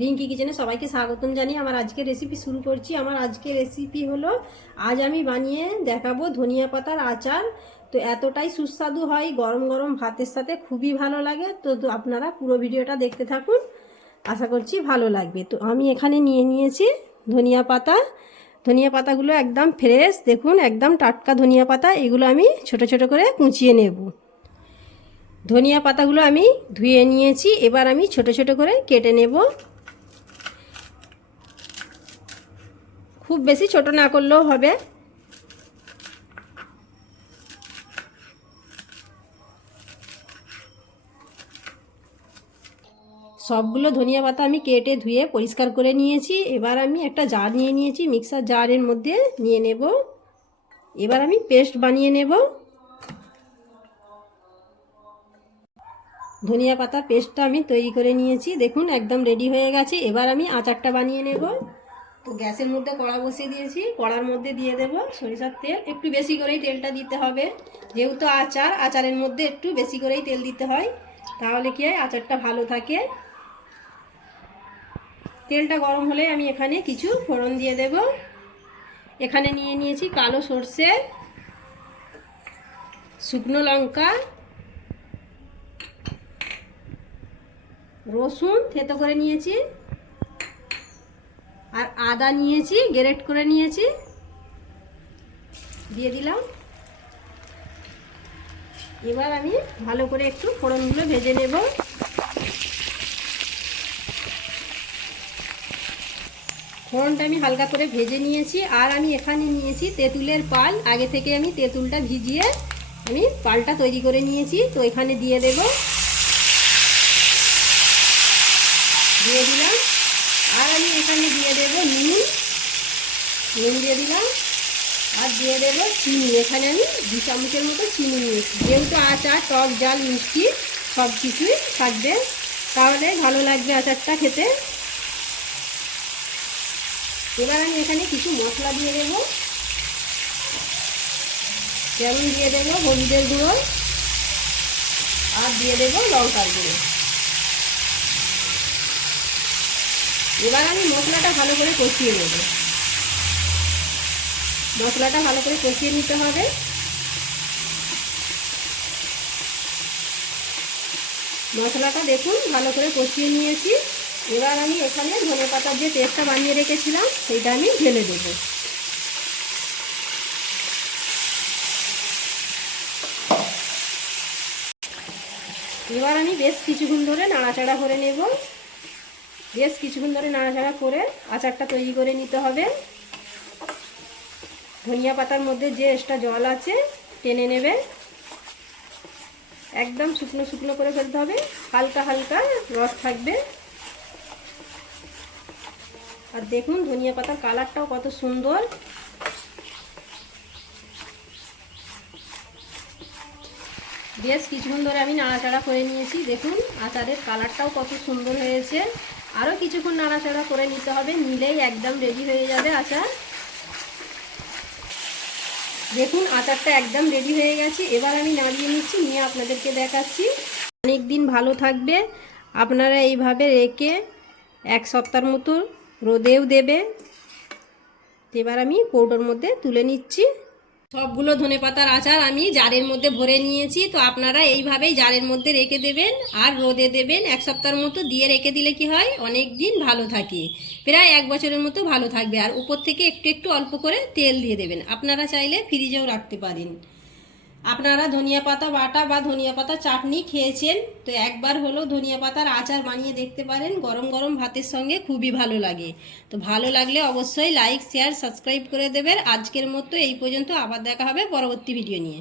রিঙ্কি কিচেনে সবাইকে স্বাগতম জানিয়ে আমার আজকে রেসিপি শুরু করছি। আমার আজকের রেসিপি হলো, আজ আমি বানিয়ে দেখাবো ধনিয়া পাতার আচার। তো এতটাই সুস্বাদু হয়, গরম গরম ভাতের সাথে খুবই ভালো লাগে। তো আপনারা পুরো ভিডিওটা দেখতে থাকুন, আশা করছি ভালো লাগবে। তো আমি এখানে নিয়ে নিয়েছি ধনিয়া পাতা। ধনিয়া পাতাগুলো একদম ফ্রেশ দেখুন, একদম টাটকা ধনিয়া পাতা। এগুলো আমি ছোট ছোট করে কুচিয়ে নেব। ধনিয়া পাতাগুলো আমি ধুয়ে নিয়েছি। এবার আমি ছোট ছোট করে কেটে নেব। খুব বেশি ছোট না করলেও হবে। সবগুলো ধনিয়া পাতা আমি কেটে ধুয়ে পরিষ্কার করে নিয়েছি। এবার আমি একটা জার নিয়ে নিয়েছি মিক্সার জারের মধ্যে নিয়ে নেব। এবার আমি পেস্ট বানিয়ে নেব। ধনিয়া পাতা পেস্টটা আমি তৈরি করে নিয়েছি। দেখুন, একদম রেডি হয়ে গেছে। এবার আমি আচারটা বানিয়ে নেব। তো গ্যাসের মধ্যে কড়া বসিয়ে দিয়েছি। কড়ার মধ্যে দিয়ে দেব সরিষার তেল। একটু বেশি করেই তেলটা দিতে হবে। যেহেতু আচার, আচারের মধ্যে একটু বেশি করেই তেল দিতে হয়। তাহলে কি হয়? আচারটা ভালো থাকে। তেলটা গরম হলে আমি এখানে কিছু ফোড়ন দিয়ে দেব। এখানে নিয়ে নিয়েছি কালো সর্ষে, শুকনো লঙ্কা, রসুন থেতো করে নিয়েছি। আর আদা নিয়েছি, গ্রেট করে নিয়েছি। দিয়ে দিলাম। এবার আমি ভালো করে একটু ফোড়নগুলো ভেজে নেব। ফোড়নটা আমি হালকা করে ভেজে নিয়েছি। আর আমি এখানে নিয়েছি তেঁতুলের পাল। আগে থেকে আমি তেঁতুলটা ভিজিয়ে আমি পালটা তৈরি করে নিয়েছি। তো এখানে দিয়ে দেব। দিয়ে দিলাম। আমি এখানে দিয়ে দেব নুন। নুন দিয়ে দিলাম। আর দিয়ে দেব চিনি। এখানে আমি দু চামচের মতো চিনি নিয়েছি। যেহেতু আচার, টক জাল মিষ্টি সব কিছুই থাকবে। তাহলে ভালো লাগবে আচারটা খেতে। এবার আমি এখানে কিছু মশলা দিয়ে দেবো। যেমন দিয়ে দেবো হলুদের গুঁড়ো। আর দিয়ে দেবো লঙ্কার গুঁড়ো। এবার আমি মশলাটা ভালো করে কষিয়ে নেব। মশলাটা ভালো করে কষিয়ে নিতে হবে। মশলাটা দেখুন, ভালো করে কষিয়ে নিয়েছি। এবার আমি এখানে ধনে পাতার যে পেস্টটা বানিয়ে রেখেছিলাম, সেইটা আমি ঢেলে দেবো। এবার আমি বেশ কিছুক্ষণ ধরে নাড়াচাড়া করে নেব। বেশ কিছুক্ষণ ধরে নাড়াচাড়া করে আচারটা তৈরি করে নিতে হবে। ধনিয়া পাতার মধ্যে যে এক্সট্রা জল আছে, টেনে নেবে। একদম শুকনো শুকনো করে ফেলতে হবে। হালকা হালকা রস থাকবে। আর দেখুন ধনিয়া পাতার কালারটাও কত সুন্দর। বেশ কিছুক্ষণ ধরে আমি নাড়াচাড়া করে নিয়েছি, দেখুন, আচারের কালারটাও কত সুন্দর হয়েছে। আরও কিছুক্ষণ নাড়াচাড়া করে নিতে হবে, নিলেই একদম রেডি হয়ে যাবে আচার। দেখুন, আচারটা একদম রেডি হয়ে গেছে। এবার আমি নাড়িয়ে নিচ্ছি, নিয়ে আপনাদেরকে দেখাচ্ছি। অনেক দিন ভালো থাকবে, আপনারা এইভাবে রেখে এক সপ্তাহের মতো রোদেও দেবে। এবার আমি কৌটোর মধ্যে তুলে নিচ্ছি। সবগুলো ধনে পাতার আচার আমি জারের মধ্যে ভরে নিয়েছি। তো আপনারা এইভাবেই জারের মধ্যে রেখে দেবেন আর রোদে দেবেন। এক সপ্তাহের মতো দিয়ে রেখে দিলে কি হয়? অনেক দিন ভালো থাকে। প্রায় এক বছরের মতো ভালো থাকবে। আর উপর থেকে একটু একটু অল্প করে তেল দিয়ে দেবেন। আপনারা চাইলে ফ্রিজেও রাখতে পারেন। আপনারা ধনিয়া পাতা, বাটা বা ধনিয়া পাতা চাটনি খেয়েছেন, তো একবার হলো ধনিয়া পাতার আচার বানিয়ে দেখতে পারেন। গরম গরম ভাতের সঙ্গে খুবই ভালো লাগে। তো ভালো লাগলে অবশ্যই লাইক শেয়ার সাবস্ক্রাইব করে দেবেন। আজকের মতো এই পর্যন্ত, আবার দেখা হবে পরবর্তী ভিডিও নিয়ে।